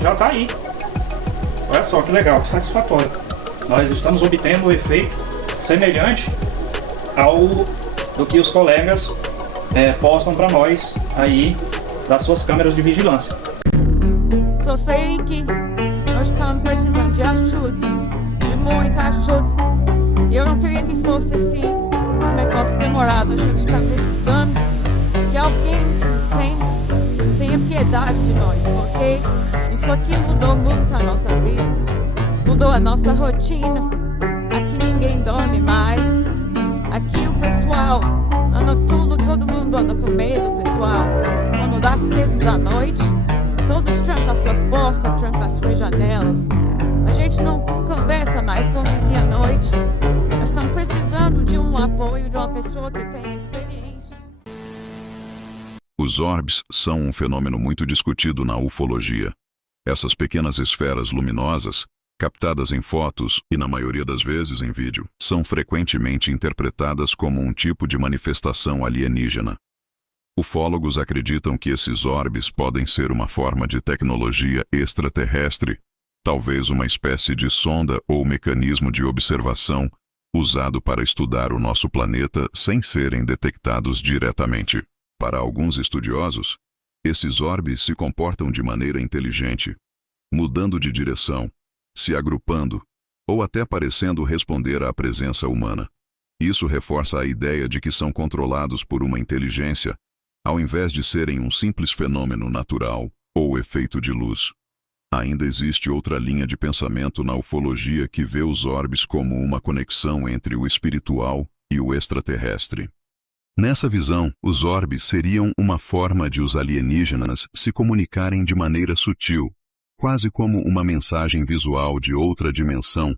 já está aí. Olha só que legal, que satisfatório. Nós estamos obtendo um efeito semelhante do que os colegas postam para nós aí das suas câmeras de vigilância. Só sei que nós estamos precisando de ajuda, de muita ajuda. E eu não queria que fosse assim um negócio demorado. A gente está precisando que alguém tenha piedade de nós, porque isso aqui mudou muito a nossa vida, mudou a nossa rotina. Aqui ninguém dorme mais. Aqui o pessoal anda tudo, todo mundo anda com medo, pessoal. Quando dá cedo da noite, todos trancam as suas portas, trancam as suas janelas. A gente não conversa mais com o vizinho à noite. Nós estamos precisando de um apoio de uma pessoa que tem experiência. Os orbes são um fenômeno muito discutido na ufologia. Essas pequenas esferas luminosas, captadas em fotos e, na maioria das vezes, em vídeo, são frequentemente interpretadas como um tipo de manifestação alienígena. Ufólogos acreditam que esses orbes podem ser uma forma de tecnologia extraterrestre, talvez uma espécie de sonda ou mecanismo de observação usado para estudar o nosso planeta sem serem detectados diretamente. Para alguns estudiosos, esses orbes se comportam de maneira inteligente, mudando de direção, se agrupando ou até parecendo responder à presença humana. Isso reforça a ideia de que são controlados por uma inteligência, ao invés de serem um simples fenômeno natural ou efeito de luz. Ainda existe outra linha de pensamento na ufologia que vê os orbes como uma conexão entre o espiritual e o extraterrestre. Nessa visão, os orbes seriam uma forma de os alienígenas se comunicarem de maneira sutil, quase como uma mensagem visual de outra dimensão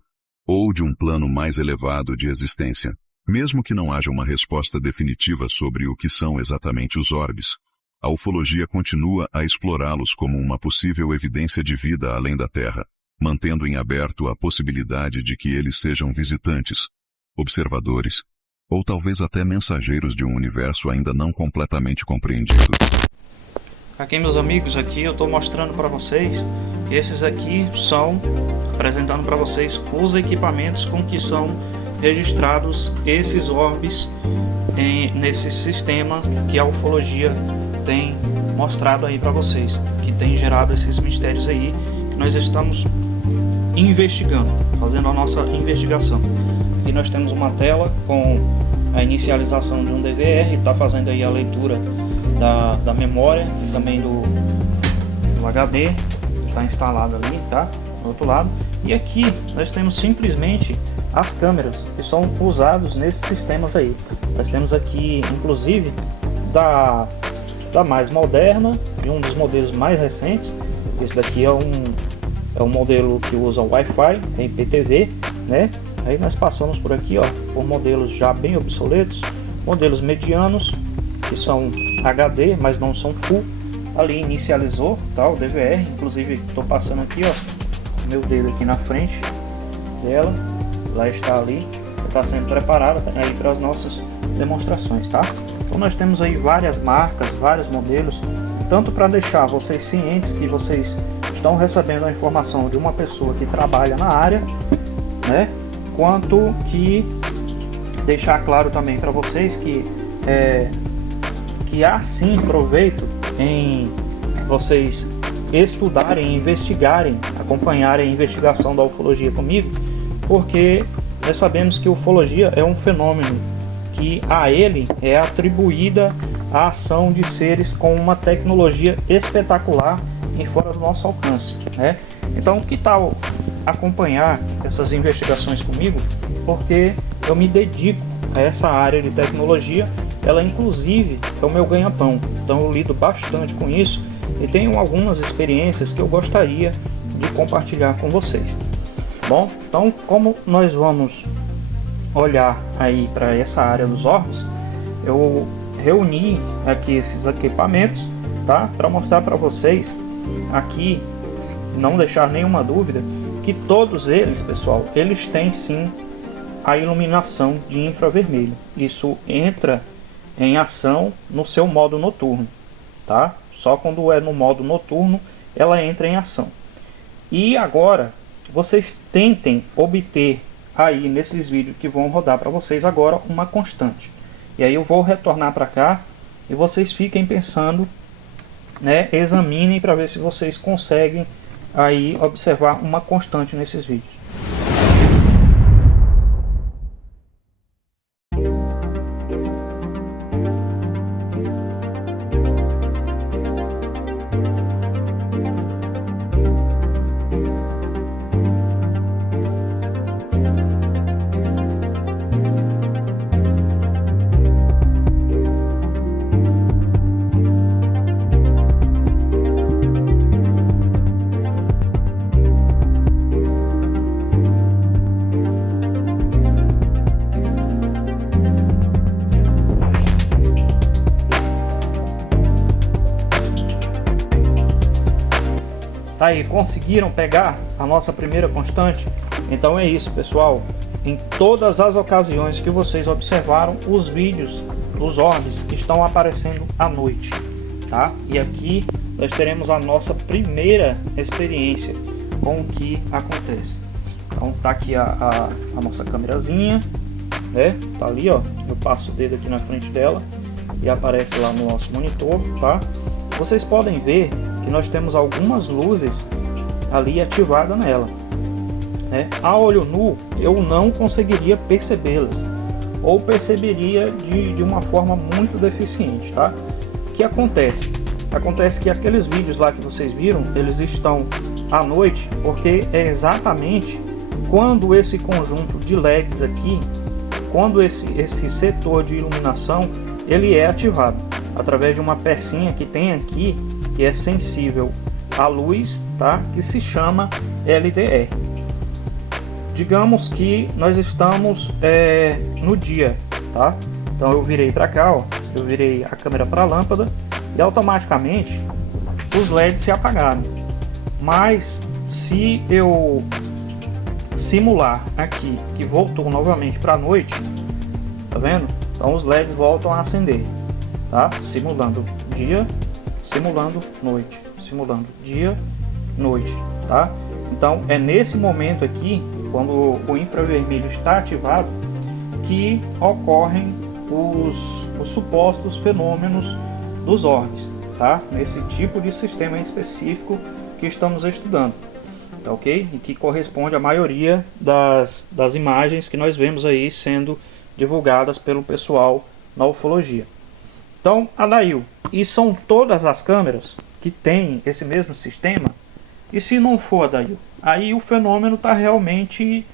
ou de um plano mais elevado de existência. Mesmo que não haja uma resposta definitiva sobre o que são exatamente os orbes, a ufologia continua a explorá-los como uma possível evidência de vida além da Terra, mantendo em aberto a possibilidade de que eles sejam visitantes, observadores, ou talvez até mensageiros de um universo ainda não completamente compreendido. Aqui, meus amigos, aqui eu estou mostrando para vocês que esses aqui são, apresentando para vocês os equipamentos com que são registrados esses orbes nesse sistema que a ufologia tem mostrado aí para vocês, que tem gerado esses mistérios aí que nós estamos investigando, fazendo a nossa investigação. Aqui nós temos uma tela com a inicialização de um DVR, está fazendo aí a leitura da memória e também do HD, está instalado ali, tá? Do outro lado. E aqui nós temos simplesmente as câmeras que são usadas nesses sistemas aí. Nós temos aqui, inclusive, da mais moderna e um dos modelos mais recentes. Esse daqui é um modelo que usa Wi-Fi, tem IPTV, né? Aí nós passamos por aqui, ó, por modelos já bem obsoletos, modelos medianos, que são HD, mas não são full. Ali inicializou, tá, o DVR, inclusive estou passando aqui, ó, meu dedo aqui na frente dela, lá está ali, está sendo preparada aí para as nossas demonstrações, tá? Então nós temos aí várias marcas, vários modelos, tanto para deixar vocês cientes que vocês estão recebendo a informação de uma pessoa que trabalha na área, né? Quanto que deixar claro também para vocês que há sim proveito em vocês estudarem, investigarem, acompanharem a investigação da ufologia comigo, porque nós sabemos que a ufologia é um fenômeno que a ele é atribuída a ação de seres com uma tecnologia espetacular em fora do nosso alcance, né? Então, que tal acompanhar essas investigações comigo? Porque eu me dedico a essa área de tecnologia, ela inclusive é o meu ganha-pão. Então eu lido bastante com isso e tenho algumas experiências que eu gostaria de compartilhar com vocês. Bom, então como nós vamos olhar aí para essa área dos orbes, eu reuni aqui esses equipamentos, tá? Para mostrar para vocês aqui, não deixar nenhuma dúvida, que todos eles, pessoal, eles têm sim a iluminação de infravermelho. Isso entra em ação no seu modo noturno, tá? Só quando é no modo noturno ela entra em ação. E agora, vocês tentem obter aí nesses vídeos que vão rodar para vocês agora uma constante. E aí eu vou retornar para cá e vocês fiquem pensando, né, examinem para ver se vocês conseguem aí observar uma constante nesses vídeos. Aí, conseguiram pegar a nossa primeira constante? Então é isso, pessoal. Em todas as ocasiões que vocês observaram, os vídeos dos orbes estão aparecendo à noite, tá? E aqui nós teremos a nossa primeira experiência com o que acontece. Então tá aqui a nossa câmerazinha, né? Tá ali, ó. Eu passo o dedo aqui na frente dela e aparece lá no nosso monitor, tá? Vocês podem ver que nós temos algumas luzes ali ativadas nela, né? A olho nu eu não conseguiria percebê-las, ou perceberia de uma forma muito deficiente, tá? O que acontece? Acontece que aqueles vídeos lá que vocês viram, eles estão à noite, porque é exatamente quando esse conjunto de LEDs aqui, quando esse setor de iluminação, ele é ativado através de uma pecinha que tem aqui, que é sensível à luz, tá? Que se chama LDR. Digamos que nós estamos no dia, tá? Então eu virei para cá, ó, eu virei a câmera para a lâmpada e automaticamente os LEDs se apagaram. Mas se eu simular aqui que voltou novamente para a noite, tá vendo? Então os LEDs voltam a acender, tá? Simulando dia, simulando noite, simulando dia, noite, tá? Então é nesse momento aqui, quando o infravermelho está ativado, que ocorrem os supostos fenômenos dos orbes, tá? Nesse tipo de sistema específico que estamos estudando, tá, ok? E que corresponde à maioria das imagens que nós vemos aí sendo divulgadas pelo pessoal na ufologia. Então, Adail, e são todas as câmeras que têm esse mesmo sistema? E se não for, Adail, aí o fenômeno está realmente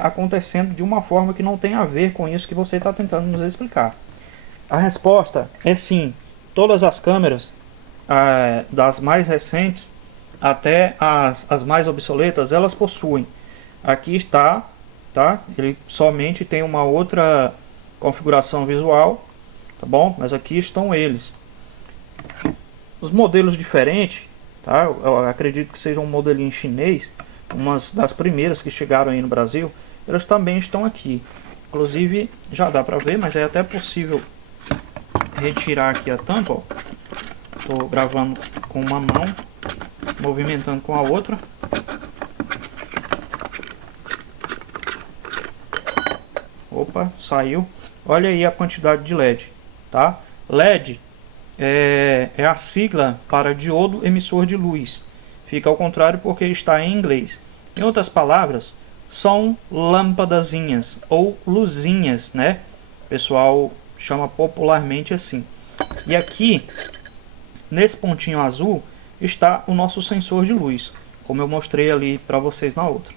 acontecendo de uma forma que não tem a ver com isso que você está tentando nos explicar. A resposta é sim. Todas as câmeras, das mais recentes até as mais obsoletas, elas possuem. Aqui está, tá? Ele somente tem uma outra configuração visual, tá bom? Mas aqui estão eles. Os modelos diferentes, tá? Eu acredito que seja um modelinho chinês, umas das primeiras que chegaram aí no Brasil, elas também estão aqui. Inclusive já dá para ver, mas é até possível retirar aqui a tampa, ó. Tô gravando com uma mão, movimentando com a outra. Opa, saiu. Olha aí a quantidade de LED, tá? LED é a sigla para diodo emissor de luz. Fica ao contrário porque está em inglês. Em outras palavras, são lâmpadazinhas ou luzinhas, né? O pessoal chama popularmente assim. E aqui, nesse pontinho azul, está o nosso sensor de luz, como eu mostrei ali para vocês na outra.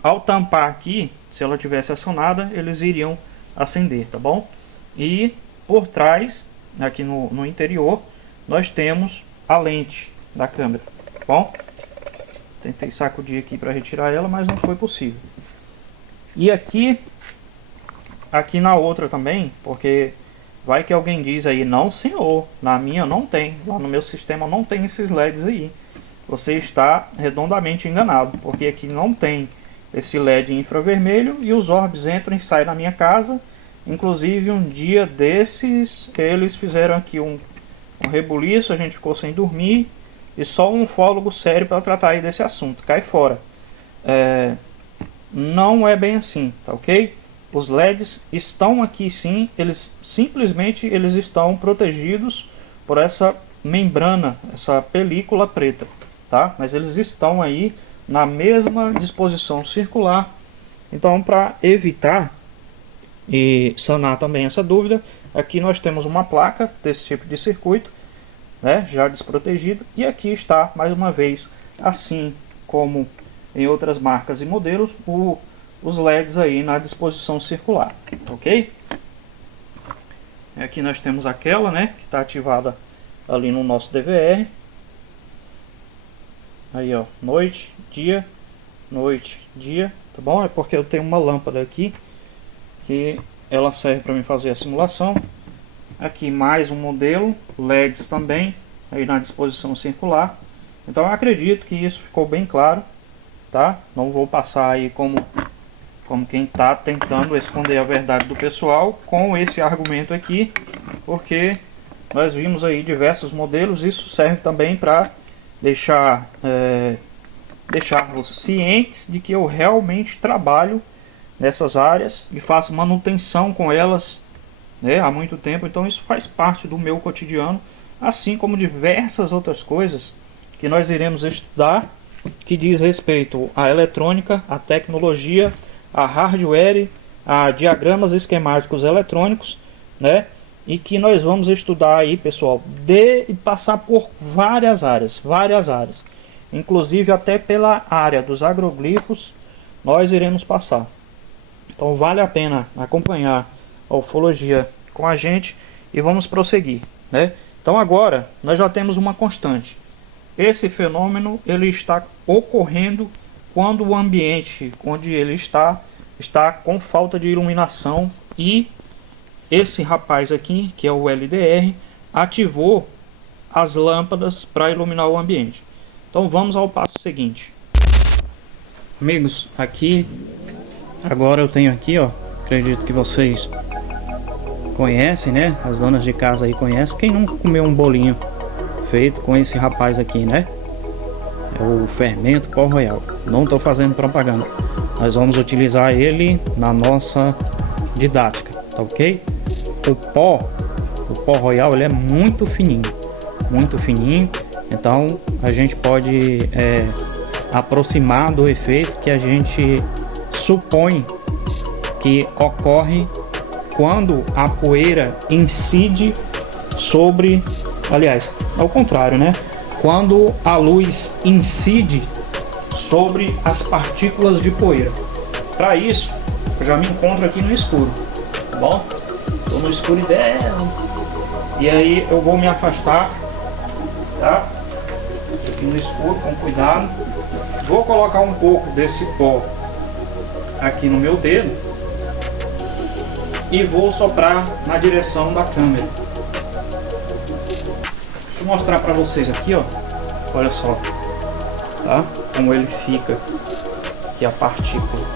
Ao tampar aqui, se ela tivesse acionada, eles iriam acender, tá bom? E por trás, aqui no interior, nós temos a lente da câmera, tá bom? Tentei sacudir aqui para retirar ela, mas não foi possível. E aqui na outra também, porque vai que alguém diz aí, não senhor, na minha não tem, lá no meu sistema não tem esses LEDs aí. Você está redondamente enganado, porque aqui não tem esse LED infravermelho e os orbes entram e saem na minha casa. Inclusive um dia desses eles fizeram aqui um rebuliço, a gente ficou sem dormir e só um ufólogo sério para tratar aí desse assunto, cai fora. Não é bem assim, tá ok? Os LEDs estão aqui sim, eles simplesmente estão protegidos por essa membrana, essa película preta, tá? Mas eles estão aí na mesma disposição circular. Então, para evitar e sanar também essa dúvida, aqui nós temos uma placa desse tipo de circuito, né, já desprotegido, e aqui está mais uma vez, assim como em outras marcas e modelos, os LEDs aí na disposição circular, ok? Aqui nós temos aquela, né, que está ativada ali no nosso DVR. Aí, ó, noite, dia, tá bom? É porque eu tenho uma lâmpada aqui que ela serve para mim fazer a simulação. Aqui mais um modelo, LEDs também, aí na disposição circular. Então eu acredito que isso ficou bem claro, tá? Não vou passar aí como quem está tentando esconder a verdade do pessoal com esse argumento aqui, porque nós vimos aí diversos modelos. Isso serve também para deixar-vos cientes de que eu realmente trabalho nessas áreas e faço manutenção com elas, né, há muito tempo. Então isso faz parte do meu cotidiano, assim como diversas outras coisas que nós iremos estudar, que diz respeito à eletrônica, à tecnologia, a hardware, a diagramas esquemáticos eletrônicos, né? E que nós vamos estudar aí, pessoal, e passar por várias áreas, inclusive até pela área dos agroglifos nós iremos passar. Então vale a pena acompanhar a ufologia com a gente e vamos prosseguir, né? Então agora nós já temos uma constante. Esse fenômeno ele está ocorrendo quando o ambiente onde ele está com falta de iluminação, e esse rapaz aqui, que é o LDR, ativou as lâmpadas para iluminar o ambiente. Então vamos ao passo seguinte. Amigos, aqui agora eu tenho aqui, ó, acredito que vocês conhecem, né? As donas de casa aí conhecem. Quem nunca comeu um bolinho feito com esse rapaz aqui, né? É o fermento pó royal. Não estou fazendo propaganda. Nós vamos utilizar ele na nossa didática, tá ok? O pó royal, ele é muito fininho, então a gente pode aproximar do efeito que a gente supõe que ocorre quando a poeira incide sobre, aliás, ao contrário, né? Quando a luz incide sobre as partículas de poeira. Para isso, eu já me encontro aqui no escuro, tá bom? Estou no escuridão. E aí eu vou me afastar, tá? Aqui no escuro, com cuidado. Vou colocar um pouco desse pó aqui no meu dedo e vou soprar na direção da câmera. Deixa eu mostrar para vocês aqui, ó. Olha só, tá? Como ele fica aqui, a partícula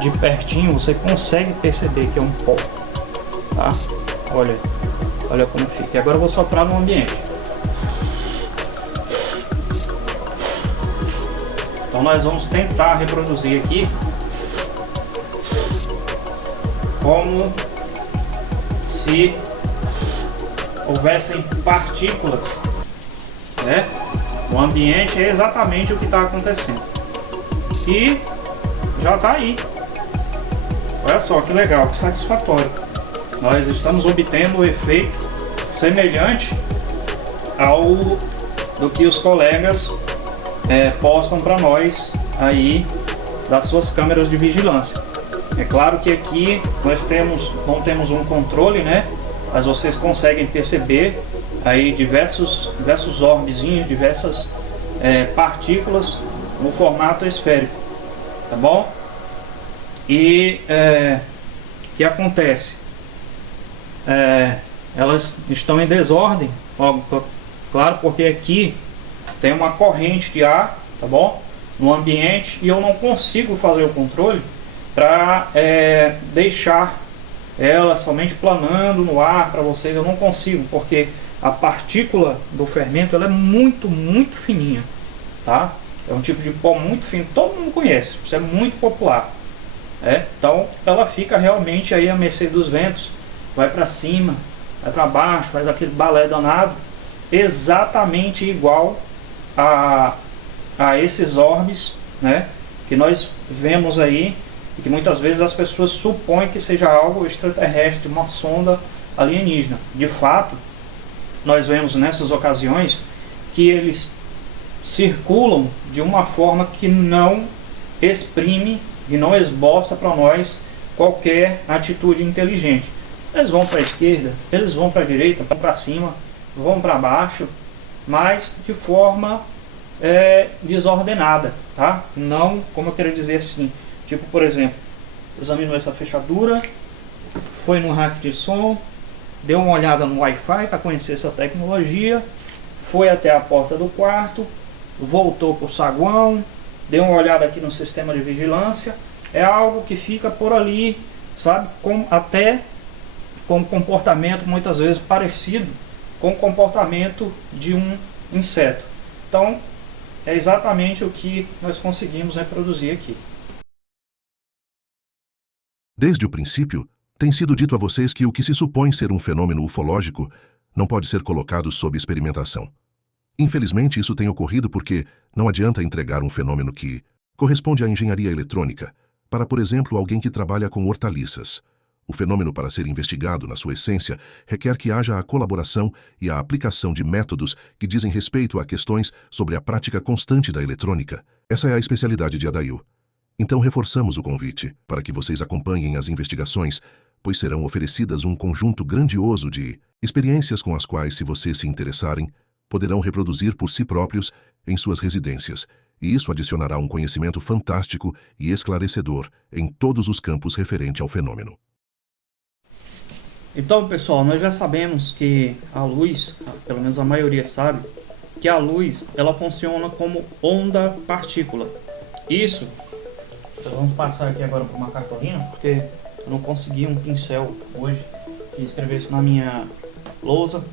de pertinho, você consegue perceber que é um pó, tá? Olha como fica. E agora eu vou soprar no ambiente. Então nós vamos tentar reproduzir aqui como se houvessem partículas, né? O ambiente é exatamente o que está acontecendo. E já está aí. Olha só que legal, que satisfatório. Nós estamos obtendo o efeito semelhante ao do que os colegas postam para nós aí das suas câmeras de vigilância. É claro que aqui nós não temos um controle, né? Mas vocês conseguem perceber aí diversos orbezinhos, diversas partículas no formato esférico, tá bom? E o que acontece? Elas estão em desordem, claro, porque aqui tem uma corrente de ar, tá bom? No ambiente, e eu não consigo fazer o controle para deixar ela somente planando no ar para vocês. Eu não consigo, porque a partícula do fermento ela é muito, muito fininha, tá? É um tipo de pó muito fino, todo mundo conhece, isso é muito popular. Então ela fica realmente aí à mercê dos ventos, vai para cima, vai para baixo, faz aquele balé danado, exatamente igual a esses orbes, né, que nós vemos aí, e que muitas vezes as pessoas supõem que seja algo extraterrestre, uma sonda alienígena. De fato, nós vemos nessas ocasiões que eles circulam de uma forma que não exprime e não esboça para nós qualquer atitude inteligente. Eles vão para a esquerda, eles vão para a direita, vão para cima, vão para baixo, mas de forma desordenada, tá? Não, como eu quero dizer assim, tipo, por exemplo, examinou essa fechadura, foi no rack de som, deu uma olhada no Wi-Fi para conhecer essa tecnologia, foi até a porta do quarto, voltou para o saguão, deu uma olhada aqui no sistema de vigilância. É algo que fica por ali, sabe, até com comportamento muitas vezes parecido com o comportamento de um inseto. Então é exatamente o que nós conseguimos reproduzir aqui. Desde o princípio, tem sido dito a vocês que o que se supõe ser um fenômeno ufológico não pode ser colocado sob experimentação. Infelizmente, isso tem ocorrido porque não adianta entregar um fenômeno que corresponde à engenharia eletrônica para, por exemplo, alguém que trabalha com hortaliças. O fenômeno, para ser investigado na sua essência, requer que haja a colaboração e a aplicação de métodos que dizem respeito a questões sobre a prática constante da eletrônica. Essa é a especialidade de Adail. Então reforçamos o convite para que vocês acompanhem as investigações, pois serão oferecidas um conjunto grandioso de experiências com as quais, se vocês se interessarem, poderão reproduzir por si próprios em suas residências, e isso adicionará um conhecimento fantástico e esclarecedor em todos os campos referente ao fenômeno. Então, pessoal, nós já sabemos que a luz, pelo menos a maioria sabe, que a luz ela funciona como onda-partícula. Isso, vamos passar aqui agora para uma cartolina, porque eu não consegui um pincel hoje que escrevesse na minha lousa.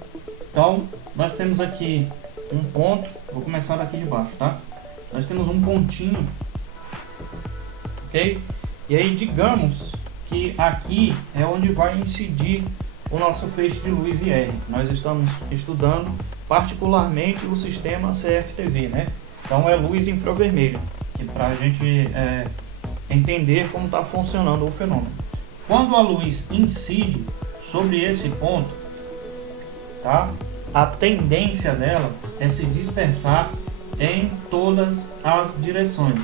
Então, nós temos aqui um ponto, vou começar daqui de baixo, tá? Nós temos um pontinho, ok? E aí, digamos que aqui é onde vai incidir o nosso feixe de luz IR. Nós estamos estudando particularmente o sistema CFTV, né? Então é luz infravermelha, que para a gente entender como está funcionando o fenômeno. Quando a luz incide sobre esse ponto, tá? A tendência dela é se dispersar em todas as direções,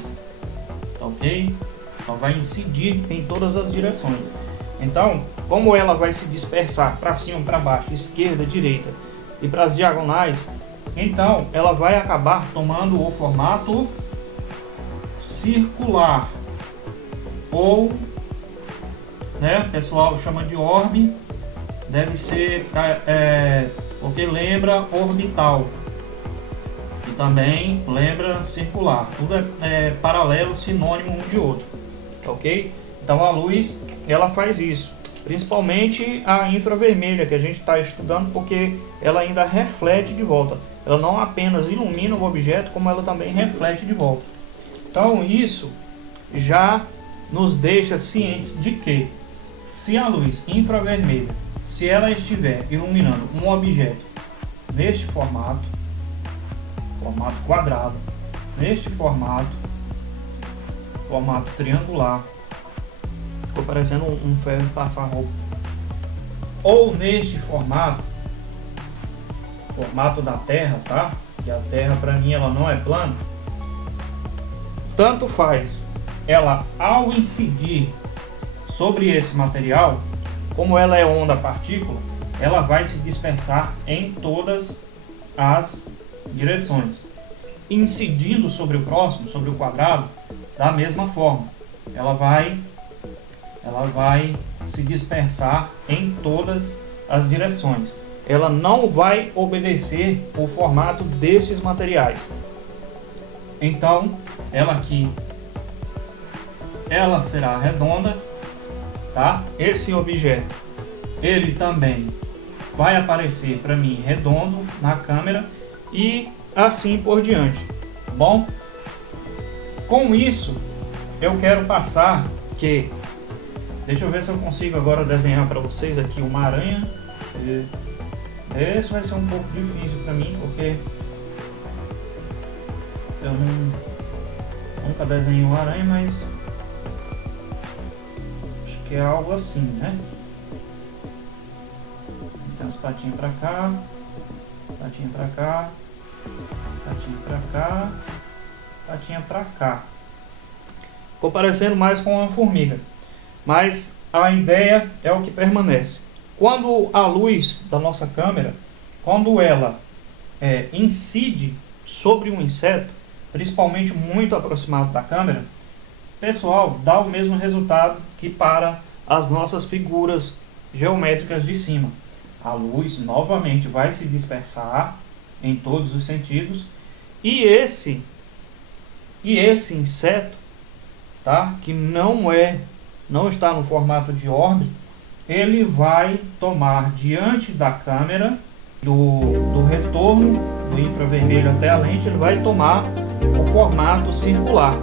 tá ok? Ela vai incidir em todas as direções. Então, como ela vai se dispersar para cima, para baixo, esquerda, direita e para as diagonais, então ela vai acabar tomando o formato circular, ou, né, o pessoal chama de orbe, deve ser porque lembra orbital e também lembra circular. Tudo é paralelo, sinônimo um de outro. Ok? Então a luz ela faz isso, principalmente a infravermelha que a gente está estudando, porque ela ainda reflete de volta. Ela não apenas ilumina o objeto, como ela também reflete de volta. Então isso já nos deixa cientes de que se a luz infravermelha, se ela estiver iluminando um objeto neste formato quadrado, neste formato triangular, ficou parecendo um ferro de passar roupa, ou neste formato da Terra, tá? E a Terra para mim ela não é plana. Tanto faz ela ao incidir sobre esse material, como ela é onda-partícula, ela vai se dispersar em todas as direções. Incidindo sobre o próximo, sobre o quadrado, da mesma forma, ela vai se dispersar em todas as direções. Ela não vai obedecer o formato desses materiais. Então, ela aqui, ela será redonda, tá? Esse objeto, ele também vai aparecer para mim redondo na câmera e assim por diante, tá bom? Com isso, eu quero passar que... Deixa eu ver se eu consigo agora desenhar para vocês aqui uma aranha. Esse vai ser um pouco difícil para mim, porque eu nunca desenhei uma aranha, mas acho que é algo assim, né? Tem as patinhas para cá, patinha para cá, patinha para cá, patinha para cá. Ficou parecendo mais com uma formiga, mas a ideia é o que permanece. Quando a luz da nossa câmera, quando ela incide sobre um inseto, principalmente muito aproximado da câmera, pessoal, dá o mesmo resultado que para as nossas figuras geométricas de cima. A luz novamente vai se dispersar em todos os sentidos e esse inseto, tá, que não está no formato de orbe, ele vai tomar diante da câmera, do retorno do infravermelho até a lente, ele vai tomar o formato circular.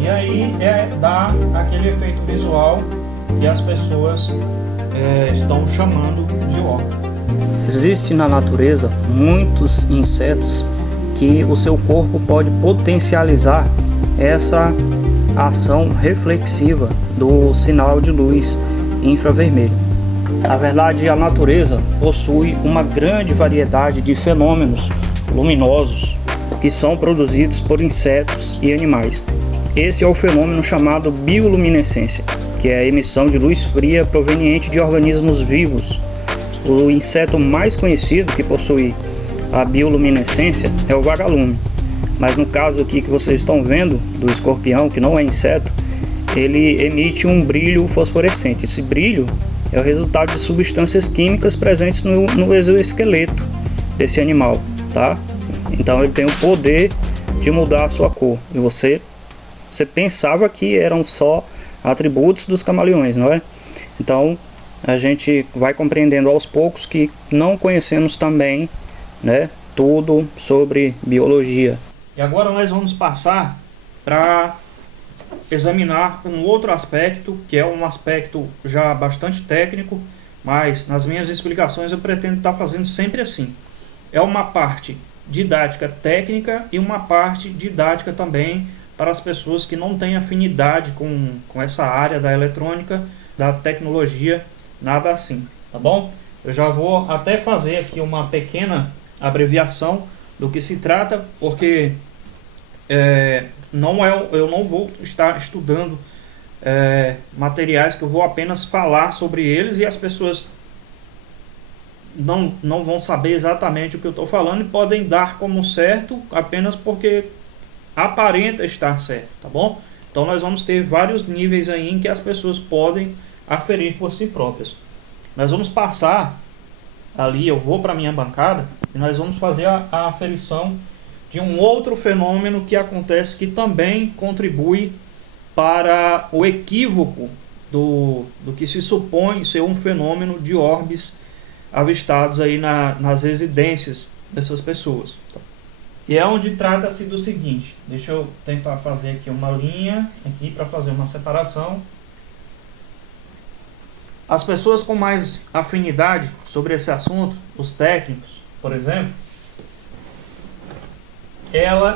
E aí dá aquele efeito visual que as pessoas estão chamando de orbe. Existe na natureza muitos insetos que o seu corpo pode potencializar essa ação reflexiva do sinal de luz infravermelho. Na verdade, a natureza possui uma grande variedade de fenômenos luminosos que são produzidos por insetos e animais. Esse é o fenômeno chamado bioluminescência, que é a emissão de luz fria proveniente de organismos vivos. O inseto mais conhecido que possui a bioluminescência é o vagalume. Mas no caso aqui que vocês estão vendo, do escorpião, que não é inseto, ele emite um brilho fosforescente. Esse brilho é o resultado de substâncias químicas presentes no exoesqueleto desse animal, tá? Então ele tem o poder de mudar a sua cor. E você pensava que eram só atributos dos camaleões, não é? Então a gente vai compreendendo aos poucos que não conhecemos também, né, tudo sobre biologia. E agora nós vamos passar para examinar um outro aspecto, que é um aspecto já bastante técnico, mas nas minhas explicações eu pretendo estar fazendo sempre assim. É uma parte didática técnica e uma parte didática também para as pessoas que não têm afinidade com essa área da eletrônica, da tecnologia, nada assim, tá bom? Eu já vou até fazer aqui uma pequena abreviação do que se trata, porque eu não vou estar estudando materiais que eu vou apenas falar sobre eles e as pessoas não vão saber exatamente o que eu estou falando e podem dar como certo apenas porque aparenta estar certo, tá bom? Então nós vamos ter vários níveis aí em que as pessoas podem aferir por si próprias. Nós vamos passar ali, eu vou para minha bancada e nós vamos fazer a aferição de um outro fenômeno que acontece, que também contribui para o equívoco do que se supõe ser um fenômeno de orbes avistados aí nas residências dessas pessoas. E é onde trata-se do seguinte, deixa eu tentar fazer aqui uma linha aqui para fazer uma separação. As pessoas com mais afinidade sobre esse assunto, os técnicos, por exemplo,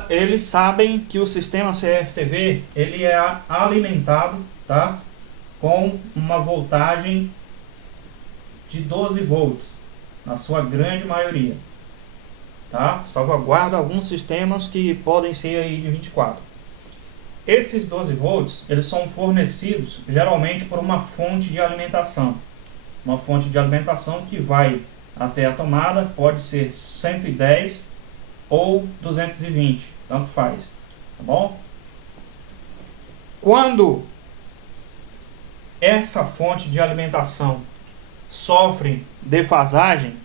eles sabem que o sistema CFTV ele é alimentado, tá, com uma voltagem de 12 volts, na sua grande maioria, tá? Salvaguarda alguns sistemas que podem ser aí de 24. Esses 12 volts, eles são fornecidos geralmente por uma fonte de alimentação. Uma fonte de alimentação que vai até a tomada, pode ser 110 ou 220, tanto faz, tá bom? Quando essa fonte de alimentação sofre defasagem,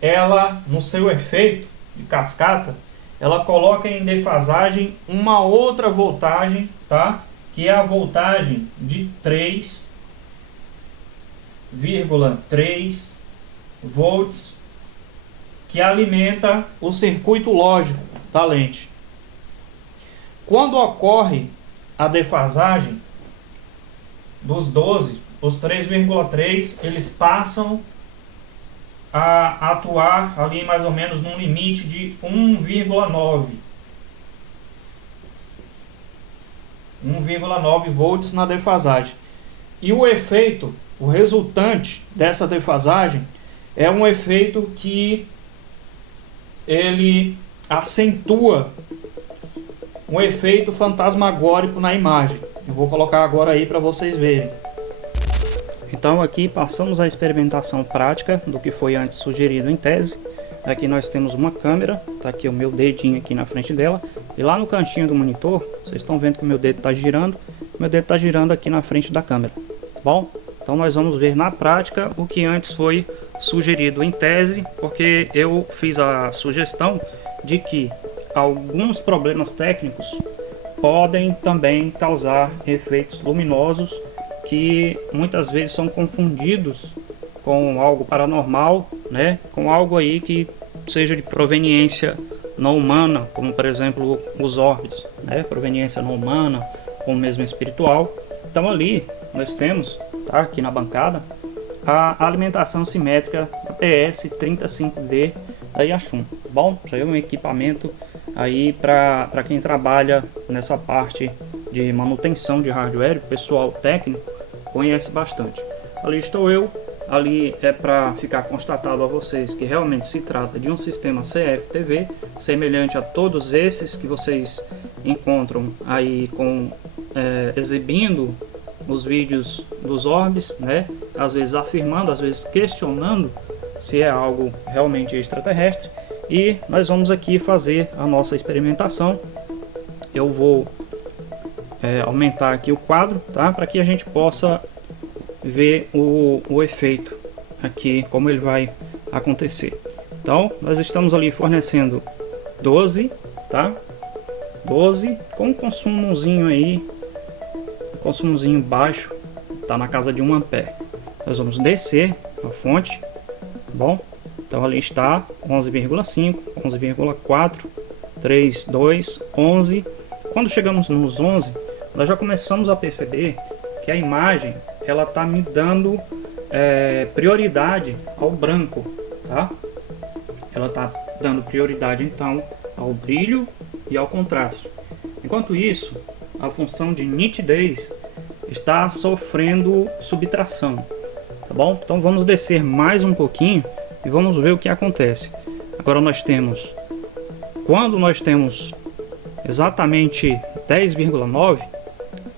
ela, no seu efeito de cascata, ela coloca em defasagem uma outra voltagem, tá? Que é a voltagem de 3,3 volts que alimenta o circuito lógico da lente. Quando ocorre a defasagem dos 12, os 3,3 eles passam a atuar ali mais ou menos num limite de 1,9 volts na defasagem. E o efeito, o resultante dessa defasagem é um efeito que ele acentua um efeito fantasmagórico na imagem. Eu vou colocar agora aí para vocês verem. Então aqui passamos a experimentação prática do que foi antes sugerido em tese. Aqui nós temos uma câmera, tá aqui o meu dedinho aqui na frente dela, e lá no cantinho do monitor, vocês estão vendo que o meu dedo está girando, aqui na frente da câmera, tá bom? Então nós vamos ver na prática o que antes foi sugerido em tese, porque eu fiz a sugestão de que alguns problemas técnicos podem também causar efeitos luminosos que muitas vezes são confundidos com algo paranormal, né? Com algo aí que seja de proveniência não humana, como por exemplo os orbes, né? Proveniência não humana ou mesmo espiritual. Então ali nós temos, tá? Aqui na bancada, a alimentação simétrica PS35D da Yachun, tá bom? Já é um equipamento aí para quem trabalha nessa parte de manutenção de hardware, o pessoal técnico conhece bastante. Ali estou eu, ali é para ficar constatado a vocês que realmente se trata de um sistema CFTV, semelhante a todos esses que vocês encontram aí exibindo os vídeos dos orbes, né? Às vezes afirmando, às vezes questionando se é algo realmente extraterrestre. E nós vamos aqui fazer a nossa experimentação. Eu vou aumentar aqui o quadro, tá? Para que a gente possa ver o efeito aqui, como ele vai acontecer. Então nós estamos ali fornecendo 12, tá? 12 com um consumozinho aí, um consumozinho baixo, tá na casa de 1 ampere. Nós vamos descer a fonte, tá bom? Então ali está 11,5, 11,4, 3, 2, 11. Quando chegamos nos 11, nós já começamos a perceber que a imagem ela está me dando prioridade ao branco, tá? Ela está dando prioridade então ao brilho e ao contraste. Enquanto isso, a função de nitidez está sofrendo subtração, tá bom? Então vamos descer mais um pouquinho e vamos ver o que acontece. Agora nós temos, quando nós temos exatamente 10,9,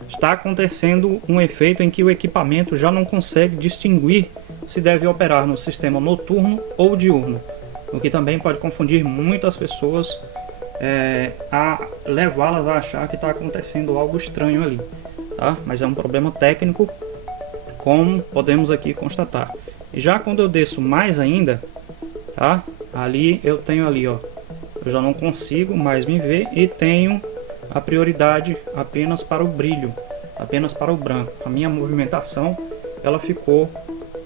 está acontecendo um efeito em que o equipamento já não consegue distinguir se deve operar no sistema noturno ou diurno, o que também pode confundir muitas pessoas, a levá-las a achar que está acontecendo algo estranho ali, tá? Mas é um problema técnico, como podemos aqui constatar. E já quando eu desço mais ainda, tá? Ali eu tenho ali, ó, eu já não consigo mais me ver e tenho a prioridade apenas para o brilho, apenas para o branco. A minha movimentação ela ficou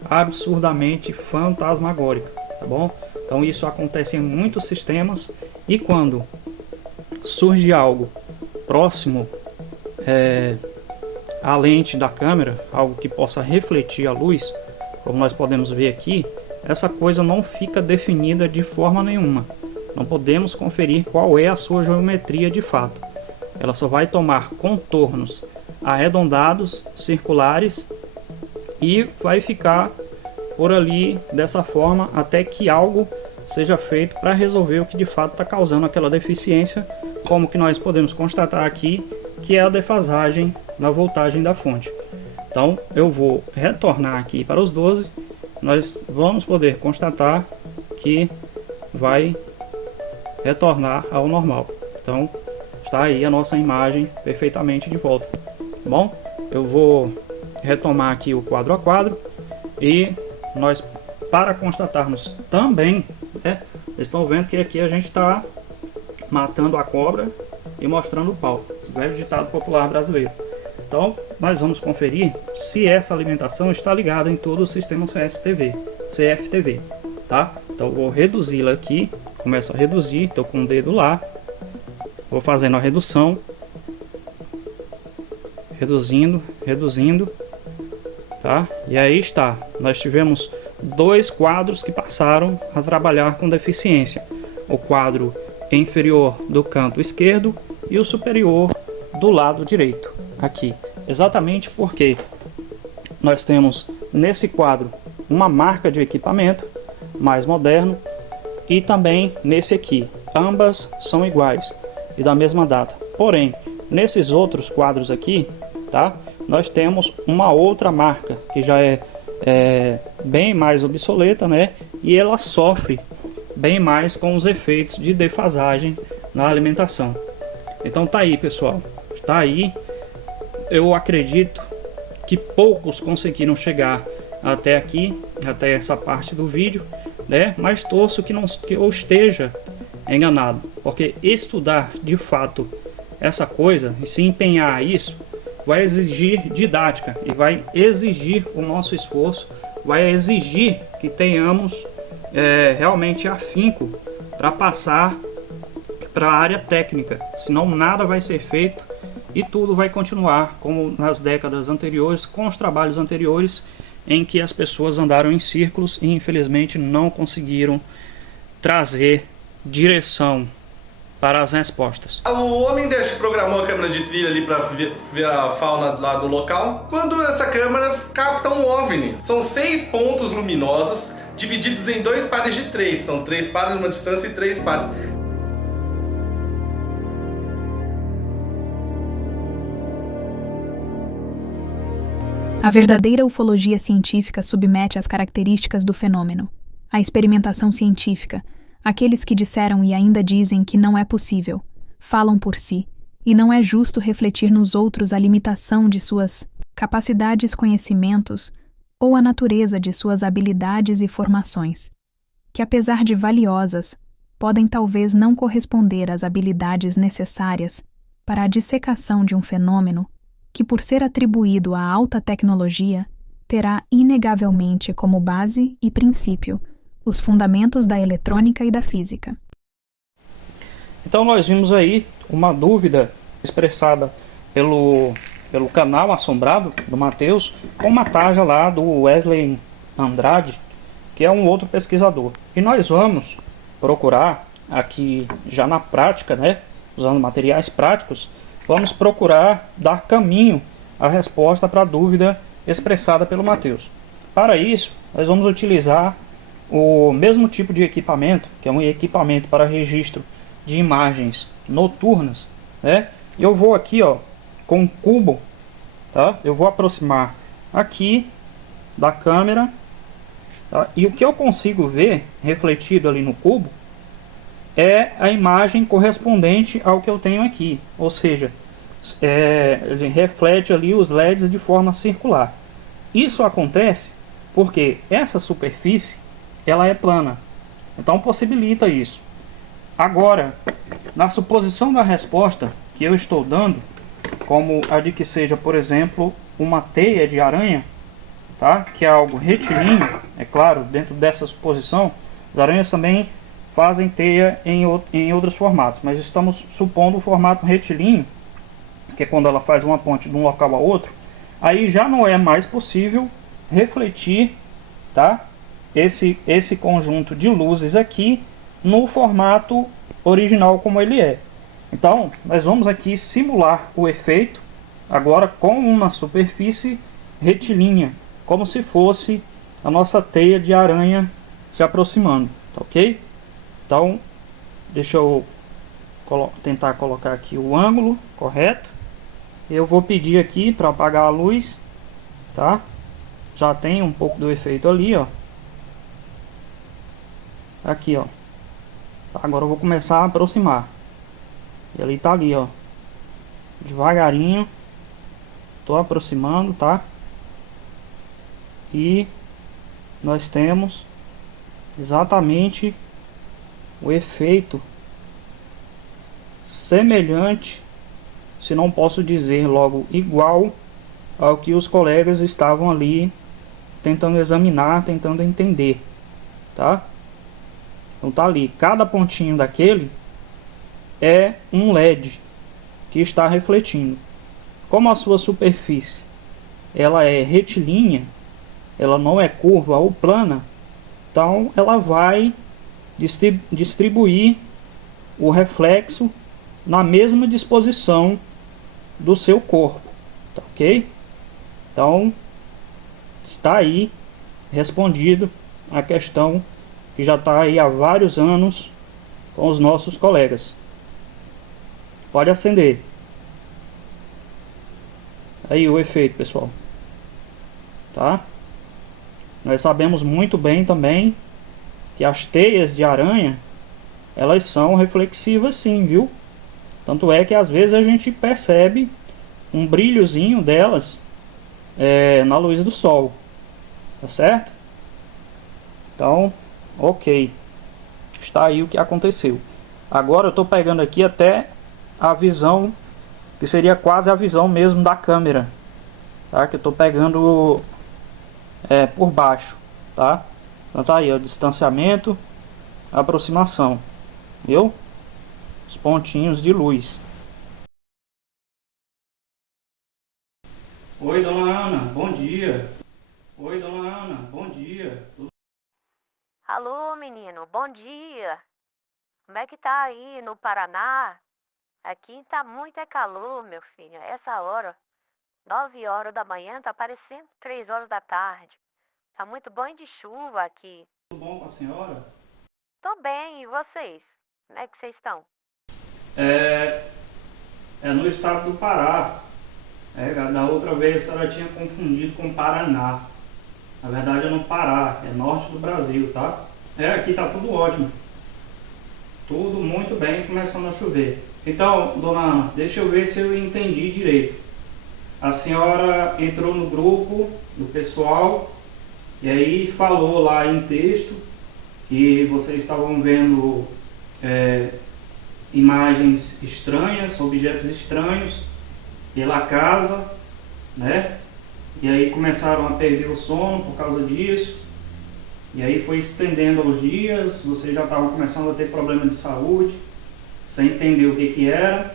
absurdamente fantasmagórica, tá bom? Então isso acontece em muitos sistemas, e quando surge algo próximo à lente da câmera, algo que possa refletir a luz, como nós podemos ver aqui, essa coisa não fica definida de forma nenhuma. Não podemos conferir qual é a sua geometria de fato. Ela só vai tomar contornos arredondados, circulares, e vai ficar por ali dessa forma até que algo seja feito para resolver o que de fato está causando aquela deficiência, como que nós podemos constatar aqui, que é a defasagem na voltagem da fonte. Então eu vou retornar aqui para os 12, nós vamos poder constatar que vai retornar ao normal. Então está aí a nossa imagem perfeitamente de volta. Bom, eu vou retomar aqui o quadro a quadro, e nós, para constatarmos também, né, vocês estão vendo que aqui a gente está matando a cobra e mostrando o pau, velho ditado popular brasileiro. Então nós vamos conferir se essa alimentação está ligada em todo o sistema CFTV. tá? Então eu vou reduzi-la aqui, começo a reduzir, estou com o dedo lá, vou fazendo a redução, reduzindo, tá? E aí está, nós tivemos 2 quadros que passaram a trabalhar com deficiência, o quadro inferior do canto esquerdo e o superior do lado direito, aqui, exatamente porque nós temos nesse quadro uma marca de equipamento mais moderno e também nesse aqui, ambas são iguais e da mesma data, porém nesses outros quadros aqui, tá? Nós temos uma outra marca que já é bem mais obsoleta, né? E ela sofre bem mais com os efeitos de defasagem na alimentação. Então tá aí, pessoal, tá aí. Eu acredito que poucos conseguiram chegar até aqui, até essa parte do vídeo, né? Mas torço que eu esteja enganado, porque estudar de fato essa coisa e se empenhar a isso vai exigir didática e vai exigir o nosso esforço, vai exigir que tenhamos realmente afinco para passar para a área técnica, senão nada vai ser feito e tudo vai continuar como nas décadas anteriores, com os trabalhos anteriores em que as pessoas andaram em círculos e infelizmente não conseguiram trazer direção para as respostas. O Homem Dash programou a câmera de trilha ali para ver a fauna lá do local, quando essa câmera capta um OVNI. São 6 pontos luminosos divididos em 2 pares de 3. São 3 pares numa distância e 3 pares. A verdadeira ufologia científica submete às características do fenômeno. A experimentação científica, aqueles que disseram e ainda dizem que não é possível, falam por si, e não é justo refletir nos outros a limitação de suas capacidades, conhecimentos ou a natureza de suas habilidades e formações, que apesar de valiosas, podem talvez não corresponder às habilidades necessárias para a dissecação de um fenômeno que, por ser atribuído à alta tecnologia, terá inegavelmente como base e princípio os fundamentos da eletrônica e da física. Então nós vimos aí uma dúvida expressada pelo canal Assombrado do Matheus, com uma taja lá do Wesley Andrade, que é um outro pesquisador. E nós vamos procurar aqui já na prática, né, usando materiais práticos, vamos procurar dar caminho à resposta para a dúvida expressada pelo Matheus. Para isso, nós vamos utilizar o mesmo tipo de equipamento, que é um equipamento para registro de imagens noturnas, né? E eu vou aqui, ó, com um cubo, tá? Eu vou aproximar aqui da câmera, tá? E o que eu consigo ver refletido ali no cubo é a imagem correspondente ao que eu tenho aqui, ou seja, ele reflete ali os LEDs de forma circular. Isso acontece porque essa superfície ela é plana, então possibilita isso. Agora, na suposição da resposta que eu estou dando, como a de que seja, por exemplo, uma teia de aranha, tá? Que é algo retilíneo, é claro, dentro dessa suposição, as aranhas também fazem teia em outros formatos, mas estamos supondo o formato retilíneo, que é quando ela faz uma ponte de um local a outro, aí já não é mais possível refletir, tá? Esse conjunto de luzes aqui no formato original como ele é. Então, nós vamos aqui simular o efeito agora com uma superfície retilínea, como se fosse a nossa teia de aranha se aproximando, tá ok? Então, deixa eu tentar colocar aqui o ângulo correto. Eu vou pedir aqui para apagar a luz, tá? Já tem um pouco do efeito ali, ó. Aqui, ó. Agora eu vou começar a aproximar. E ali tá ali, ó. Devagarinho. Tô aproximando, tá? E nós temos exatamente o efeito semelhante, se não posso dizer logo igual ao que os colegas estavam ali tentando examinar, tentando entender, tá? Então tá ali, cada pontinho daquele é um LED que está refletindo. Como a sua superfície ela é retilínea, ela não é curva ou plana, então ela vai distribuir o reflexo na mesma disposição do seu corpo, tá ok? Então está aí respondido a questão que já está aí há vários anos com os nossos colegas. Pode acender. Aí o efeito, pessoal. Tá? Nós sabemos muito bem também que as teias de aranha, elas são reflexivas sim, viu? Tanto é que às vezes a gente percebe um brilhozinho delas na luz do sol. Tá certo? Então, ok. Está aí o que aconteceu. Agora eu estou pegando aqui até a visão, que seria quase a visão mesmo da câmera. Tá? Que eu estou pegando por baixo. Tá? Então tá aí, o distanciamento, aproximação. Viu? Os pontinhos de luz. Oi, dona Ana, bom dia. Oi, dona Ana, bom dia. Alô, menino, bom dia. Como é que tá aí no Paraná? Aqui tá muito calor, meu filho. Essa hora, 9 horas da manhã, tá parecendo 3 horas da tarde. Tá muito banho de chuva aqui. Tudo bom com a senhora? Tô bem, e vocês? Como é que vocês estão? É no estado do Pará. Da outra vez a senhora tinha confundido com Paraná. Na verdade é no Pará, é norte do Brasil, tá? Aqui tá tudo ótimo. Tudo muito bem, começando a chover. Então, dona Ana, deixa eu ver se eu entendi direito. A senhora entrou no grupo do pessoal e aí falou lá em texto que vocês estavam vendo imagens estranhas, objetos estranhos pela casa, né? E aí começaram a perder o sono por causa disso. E aí foi estendendo aos dias, vocês já estavam começando a ter problema de saúde, sem entender o que era.